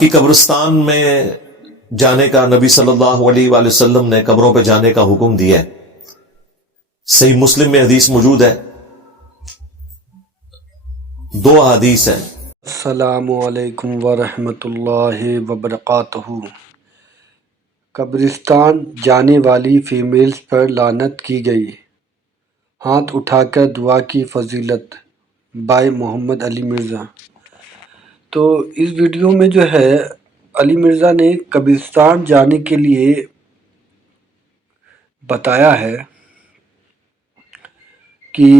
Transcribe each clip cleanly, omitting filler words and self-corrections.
کہ قبرستان میں جانے کا نبی صلی اللہ علیہ وآلہ وسلم نے قبروں پہ جانے کا حکم دیا ہے. صحیح مسلم میں حدیث موجود ہے، 2 حدیث ہیں. السلام علیکم ورحمۃ اللہ وبرکاتہ. قبرستان جانے والی فیمیلز پر لعنت کی گئی. ہاتھ اٹھا کر دعا کی فضیلت بائے محمد علی مرزا. تو اس ویڈیو میں جو ہے علی مرزا نے قبرستان جانے کے لیے بتایا ہے کہ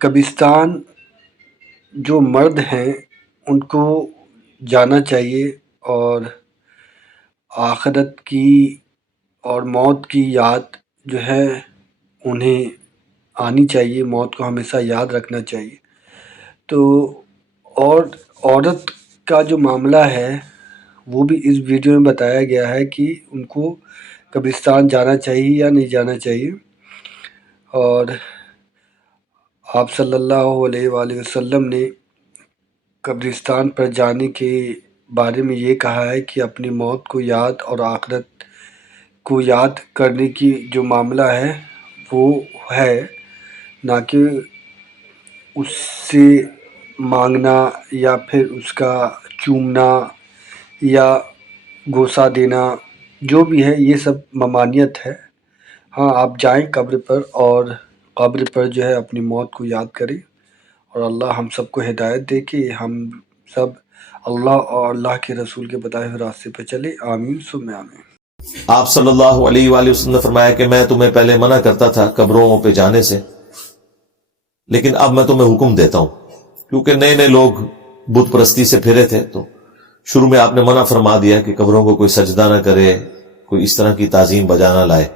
قبرستان جو مرد ہیں ان کو جانا چاہیے اور آخرت کی اور موت کی یاد جو ہے انہیں آنی چاہیے، موت کو ہمیشہ یاد رکھنا چاہیے. تو اور عورت کا جو معاملہ ہے وہ بھی اس ویڈیو میں بتایا گیا ہے کہ ان کو قبرستان جانا چاہیے یا نہیں جانا چاہیے. اور آپ صلی اللہ علیہ وآلہ وسلم نے قبرستان پر جانے کے بارے میں یہ کہا ہے کہ اپنی موت کو یاد اور آخرت کو یاد کرنے کی جو معاملہ ہے وہ ہے، نہ کہ اس سے مانگنا یا پھر اس کا چومنا یا گوسہ دینا. جو بھی ہے یہ سب ممانعت ہے. ہاں آپ جائیں قبر پر اور قبر پر جو ہے اپنی موت کو یاد کریں، اور اللہ ہم سب کو ہدایت دے کہ ہم سب اللہ اور اللہ کے رسول کے بتائے ہوئے راستے پہ چلے. آمین ثم آمین. آپ صلی اللہ علیہ وآلہ وسلم نے فرمایا کہ میں تمہیں پہلے منع کرتا تھا قبروں پہ جانے سے، لیکن اب میں تمہیں حکم دیتا ہوں. کیونکہ نئے نئے لوگ بت پرستی سے پھرے تھے تو شروع میں آپ نے منع فرما دیا کہ قبروں کو کوئی سجدہ نہ کرے، کوئی اس طرح کی تعظیم بجا نہ لائے.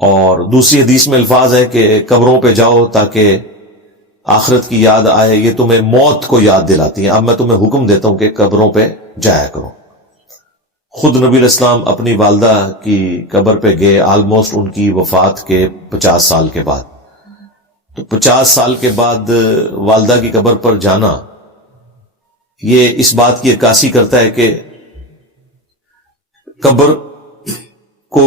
اور دوسری حدیث میں الفاظ ہے کہ قبروں پہ جاؤ تاکہ آخرت کی یاد آئے، یہ تمہیں موت کو یاد دلاتی ہیں. اب میں تمہیں حکم دیتا ہوں کہ قبروں پہ جایا کرو. خود نبی علیہ السلام اپنی والدہ کی قبر پہ گئے آلموسٹ ان کی وفات کے 50 سال کے بعد. تو 50 سال کے بعد والدہ کی قبر پر جانا یہ اس بات کی عکاسی کرتا ہے کہ قبر کو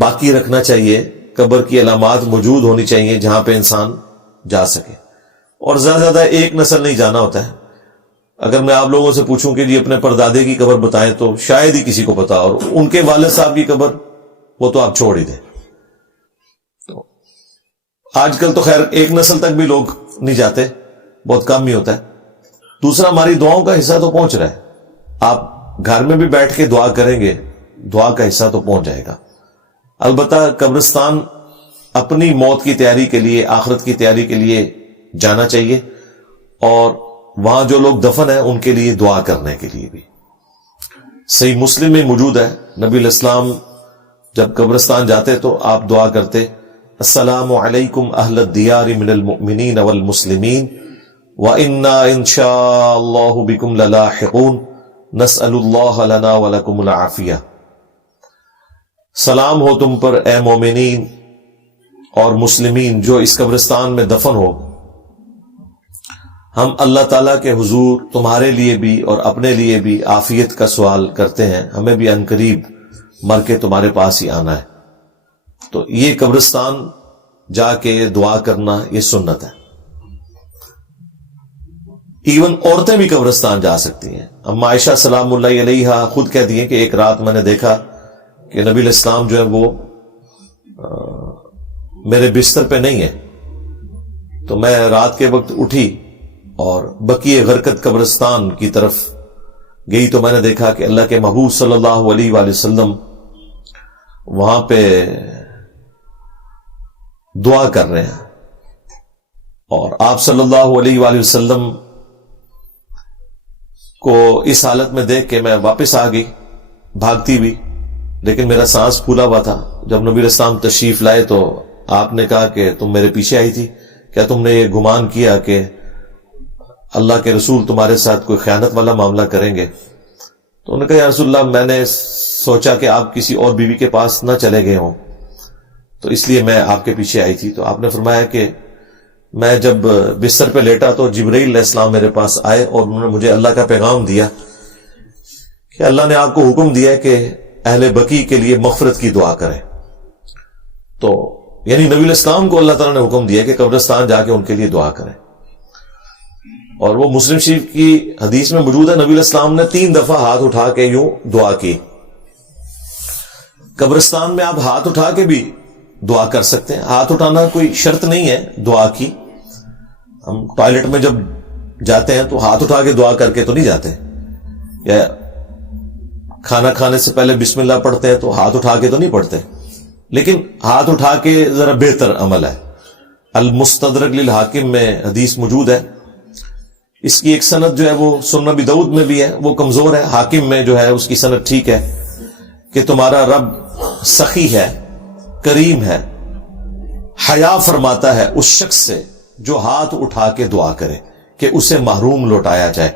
باقی رکھنا چاہیے، قبر کی علامات موجود ہونی چاہیے جہاں پہ انسان جا سکے. اور زیادہ ایک نسل نہیں جانا ہوتا ہے. اگر میں آپ لوگوں سے پوچھوں کہ جی اپنے پردادے کی قبر بتائیں تو شاید ہی کسی کو پتا، اور ان کے والد صاحب کی قبر وہ تو آپ چھوڑ ہی دیں. تو آج کل تو خیر ایک نسل تک بھی لوگ نہیں جاتے، بہت کم ہی ہوتا ہے. دوسرا ہماری دعاؤں کا حصہ تو پہنچ رہا ہے. آپ گھر میں بھی بیٹھ کے دعا کریں گے، دعا کا حصہ تو پہنچ جائے گا. البتہ قبرستان اپنی موت کی تیاری کے لیے، آخرت کی تیاری کے لیے جانا چاہیے، اور وہاں جو لوگ دفن ہیں ان کے لیے دعا کرنے کے لیے بھی. صحیح مسلم میں موجود ہے نبی علیہ السلام جب قبرستان جاتے تو آپ دعا کرتے، السلام علیکم اہل الدیار من المؤمنین والمسلمین وَإِنَّا إِن شَاءَ اللَّهُ بِكُمْ لَلَاحِقُونَ نَسْأَلُ اللَّهَ لَنَا وَلَكُمُ الْعَافِيَةَ. سلام ہو تم پر اے مومنین اور مسلمین جو اس قبرستان میں دفن ہو. ہم اللہ تعالیٰ کے حضور تمہارے لیے بھی اور اپنے لیے بھی عافیت کا سوال کرتے ہیں. ہمیں بھی عنقریب مر کے تمہارے پاس ہی آنا ہے. تو یہ قبرستان جا کے دعا کرنا یہ سنت ہے. ایون عورتیں بھی قبرستان جا سکتی ہیں. اما عائشہ سلام اللہ علیہا خود کہتی ہیں کہ ایک رات میں نے دیکھا کہ نبی علیہ السلام جو ہے وہ میرے بستر پہ نہیں ہے. تو میں رات کے وقت اٹھی اور بقیع غرقد قبرستان کی طرف گئی تو میں نے دیکھا کہ اللہ کے محبوب صلی اللہ علیہ وآلہ وسلم وہاں پہ دعا کر رہے ہیں. اور آپ صلی اللہ علیہ وآلہ وسلم کو اس حالت میں دیکھ کے میں واپس آ گئی بھاگتی بھی، لیکن میرا سانس پھولا ہوا تھا. جب نبی علیہ السلام تشریف لائے تو آپ نے کہا کہ تم میرے پیچھے آئی تھی، کیا تم نے یہ گمان کیا کہ اللہ کے رسول تمہارے ساتھ کوئی خیانت والا معاملہ کریں گے؟ تو انہوں نے کہا یا رسول اللہ میں نے سوچا کہ آپ کسی اور بیوی کے پاس نہ چلے گئے ہوں تو اس لیے میں آپ کے پیچھے آئی تھی. تو آپ نے فرمایا کہ میں جب بستر پہ لیٹا تو جبرائیل علیہ السلام میرے پاس آئے اور انہوں نے مجھے اللہ کا پیغام دیا کہ اللہ نے آپ کو حکم دیا ہے کہ اہل بقیع کے لیے مغفرت کی دعا کریں. تو یعنی نبی علیہ السلام کو اللہ تعالیٰ نے حکم دیا کہ قبرستان جا کے ان کے لیے دعا کریں. اور وہ مسلم شریف کی حدیث میں موجود ہے, نبی علیہ السلام نے 3 دفعہ ہاتھ اٹھا کے یوں دعا کی. قبرستان میں آپ ہاتھ اٹھا کے بھی دعا کر سکتے ہیں, ہاتھ اٹھانا کوئی شرط نہیں ہے دعا کی. ہم ٹوائلٹ میں جب جاتے ہیں تو ہاتھ اٹھا کے دعا کر کے تو نہیں جاتے, یا کھانا کھانے سے پہلے بسم اللہ پڑھتے ہیں تو ہاتھ اٹھا کے تو نہیں پڑھتے, لیکن ہاتھ اٹھا کے ذرا بہتر عمل ہے. المستدرک للحاکم میں حدیث موجود ہے, اس کی ایک سند جو ہے وہ سنن ابی داؤد میں بھی ہے, وہ کمزور ہے. حاکم میں جو ہے اس کی سند ٹھیک ہے کہ تمہارا رب سخی ہے, کریم ہے, حیا فرماتا ہے اس شخص سے جو ہاتھ اٹھا کے دعا کرے کہ اسے محروم لوٹایا جائے.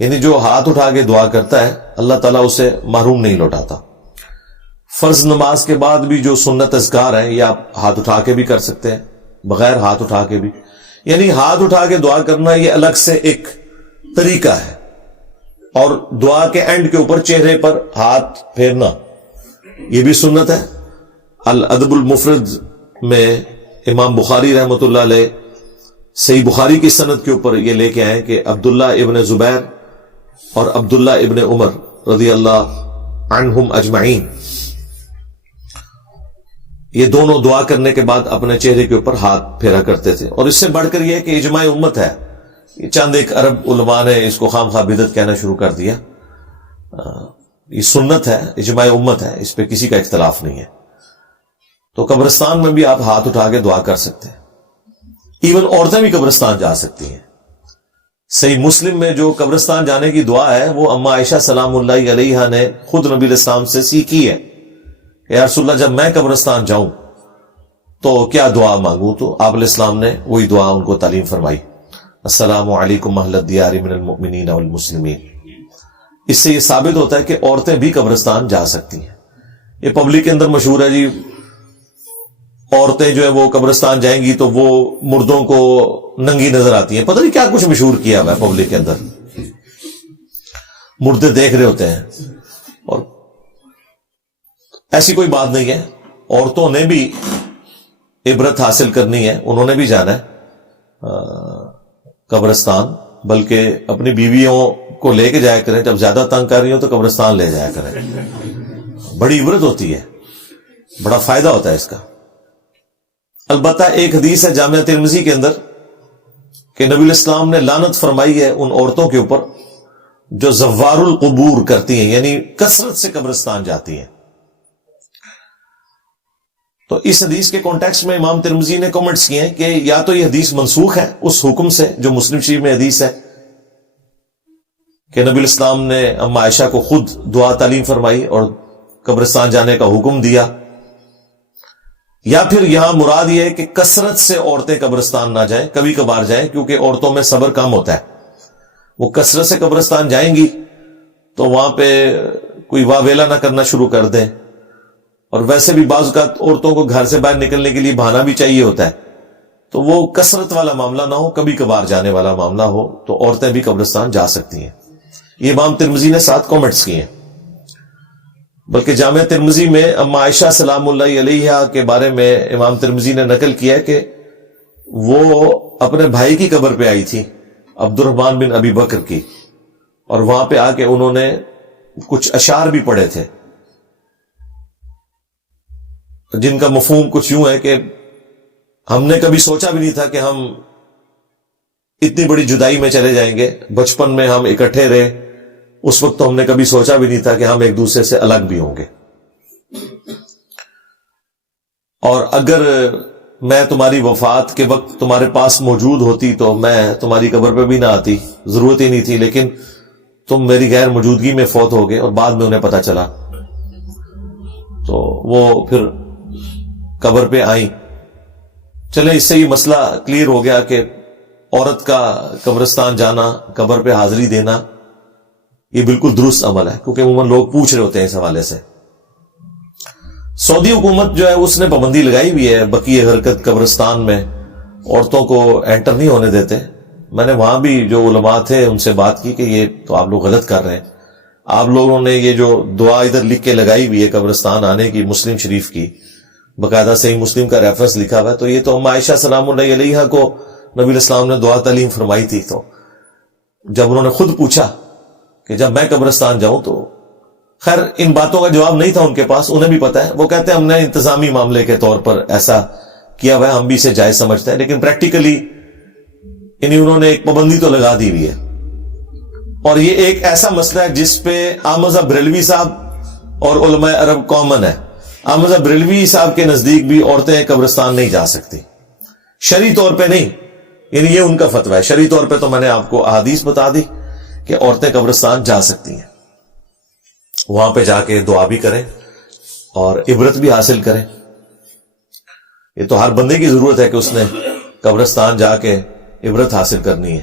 یعنی جو ہاتھ اٹھا کے دعا کرتا ہے اللہ تعالیٰ اسے محروم نہیں لوٹاتا. فرض نماز کے بعد بھی جو سنت اذکار ہیں یہ آپ ہاتھ اٹھا کے بھی کر سکتے ہیں, بغیر ہاتھ اٹھا کے بھی. یعنی ہاتھ اٹھا کے دعا کرنا یہ الگ سے ایک طریقہ ہے, اور دعا کے اینڈ کے اوپر چہرے پر ہاتھ پھیرنا یہ بھی سنت ہے. الادب المفرد میں امام بخاری رحمۃ اللہ علیہ صحیح بخاری کی سند کے اوپر یہ لے کے آئے کہ عبداللہ ابن زبیر اور عبداللہ ابن عمر رضی اللہ عنہم اجمعین یہ دونوں دعا کرنے کے بعد اپنے چہرے کے اوپر ہاتھ پھیرا کرتے تھے. اور اس سے بڑھ کر یہ کہ اجماع امت ہے, یہ چند ایک عرب علماء نے اس کو خام خواہ بدعت کہنا شروع کر دیا. یہ سنت ہے, اجماع امت ہے, اس پہ کسی کا اختلاف نہیں ہے. تو قبرستان میں بھی آپ ہاتھ اٹھا کے دعا کر سکتے ہیں. ایون عورتیں بھی قبرستان جا سکتی ہیں. صحیح مسلم میں جو قبرستان جانے کی دعا ہے وہ اما عائشہ سلام اللہ علیہا نے خود نبی علیہ السلام سے سیکھی ہے. یا رسول اللہ جب میں قبرستان جاؤں تو کیا دعا مانگوں, تو آپ علیہ السلام نے وہی دعا ان کو تعلیم فرمائی, السلام علیکم اہل الدیار من المؤمنین والمسلمین. اس سے یہ ثابت ہوتا ہے کہ عورتیں بھی قبرستان جا سکتی ہیں. یہ پبلک کے اندر مشہور ہے جی, عورتیں جو ہے وہ قبرستان جائیں گی تو وہ مردوں کو ننگی نظر آتی ہیں, پتہ نہیں کیا کچھ مشہور کیا ہوا ہے پبلک کے اندر, مردے دیکھ رہے ہوتے ہیں. اور ایسی کوئی بات نہیں ہے, عورتوں نے بھی عبرت حاصل کرنی ہے, انہوں نے بھی جانا ہے قبرستان, بلکہ اپنی بیویوں کو لے کے جایا کریں. جب زیادہ تنگ کر رہی ہوں تو قبرستان لے جایا کریں, بڑی عبرت ہوتی ہے, بڑا فائدہ ہوتا ہے اس کا. البتہ ایک حدیث ہے جامعہ ترمذی کے اندر کہ نبی علیہ السلام نے لعنت فرمائی ہے ان عورتوں کے اوپر جو زوار القبور کرتی ہیں, یعنی کثرت سے قبرستان جاتی ہیں. تو اس حدیث کے کانٹیکسٹ میں امام ترمذی نے کمنٹس کیے ہیں کہ یا تو یہ حدیث منسوخ ہے اس حکم سے جو مسلم شریف میں حدیث ہے کہ نبی علیہ السلام نے اما عائشہ کو خود دعا تعلیم فرمائی اور قبرستان جانے کا حکم دیا, یا پھر یہاں مراد یہ ہے کہ کثرت سے عورتیں قبرستان نہ جائیں, کبھی کبھار جائیں, کیونکہ عورتوں میں صبر کم ہوتا ہے. وہ کثرت سے قبرستان جائیں گی تو وہاں پہ کوئی واویلا نہ کرنا شروع کر دیں, اور ویسے بھی بعض اوقات عورتوں کو گھر سے باہر نکلنے کے لیے بہانہ بھی چاہیے ہوتا ہے, تو وہ کثرت والا معاملہ نہ ہو, کبھی کبھار جانے والا معاملہ ہو, تو عورتیں بھی قبرستان جا سکتی ہیں. یہ امام ترمذی نے 7 کامنٹس کیے ہیں. بلکہ جامعہ ترمذی میں اما عائشہ سلام اللہ علیہا کے بارے میں امام ترمذی نے نقل کیا ہے کہ وہ اپنے بھائی کی قبر پہ آئی تھی, عبد الرحمن بن ابی بکر کی, اور وہاں پہ آ کے انہوں نے کچھ اشعار بھی پڑھے تھے جن کا مفہوم کچھ یوں ہے کہ ہم نے کبھی سوچا بھی نہیں تھا کہ ہم اتنی بڑی جدائی میں چلے جائیں گے. بچپن میں ہم اکٹھے رہے, اس وقت تو ہم نے کبھی سوچا بھی نہیں تھا کہ ہم ایک دوسرے سے الگ بھی ہوں گے. اور اگر میں تمہاری وفات کے وقت تمہارے پاس موجود ہوتی تو میں تمہاری قبر پہ بھی نہ آتی, ضرورت ہی نہیں تھی, لیکن تم میری غیر موجودگی میں فوت ہو گئے اور بعد میں انہیں پتا چلا, تو وہ پھر قبر پہ آئیں. چلیں اس سے یہ مسئلہ کلیئر ہو گیا کہ عورت کا قبرستان جانا, قبر پہ حاضری دینا, یہ بالکل درست عمل ہے, کیونکہ عموماً لوگ پوچھ رہے ہوتے ہیں اس حوالے سے. سعودی حکومت جو ہے اس نے پابندی لگائی ہوئی ہے بقیہ حرکت قبرستان میں, عورتوں کو انٹر نہیں ہونے دیتے. میں نے وہاں بھی جو علماء تھے ان سے بات کی کہ یہ تو آپ لوگ غلط کر رہے ہیں. آپ لوگوں نے یہ جو دعا ادھر لکھ کے لگائی ہوئی ہے قبرستان آنے کی، مسلم شریف کی باقاعدہ صحیح مسلم کا ریفرنس لکھا ہوا ہے، تو یہ تو عائشہ سلام اللہ علیہا کو نبی علیہ السلام نے دعا تعلیم فرمائی تھی. تو جب انہوں نے خود پوچھا کہ جب میں قبرستان جاؤں، تو خیر ان باتوں کا جواب نہیں تھا ان کے پاس، انہیں بھی پتا ہے. وہ کہتے ہیں ہم نے انتظامی معاملے کے طور پر ایسا کیا ہوا ہے، ہم بھی اسے جائز سمجھتے ہیں، لیکن پریکٹیکلی انہوں نے ایک پابندی تو لگا دی ہوئی ہے. اور یہ ایک ایسا مسئلہ ہے جس پہ احمد بریلوی صاحب اور علماء عرب کامن ہے. احمد بریلوی صاحب کے نزدیک بھی عورتیں قبرستان نہیں جا سکتی، شرعی طور پہ نہیں، یعنی یہ ان کا فتویٰ ہے. شرعی طور پہ تو میں نے آپ کو احادیث بتا دی کہ عورتیں قبرستان جا سکتی ہیں، وہاں پہ جا کے دعا بھی کریں اور عبرت بھی حاصل کریں. یہ تو ہر بندے کی ضرورت ہے کہ اس نے قبرستان جا کے عبرت حاصل کرنی ہے.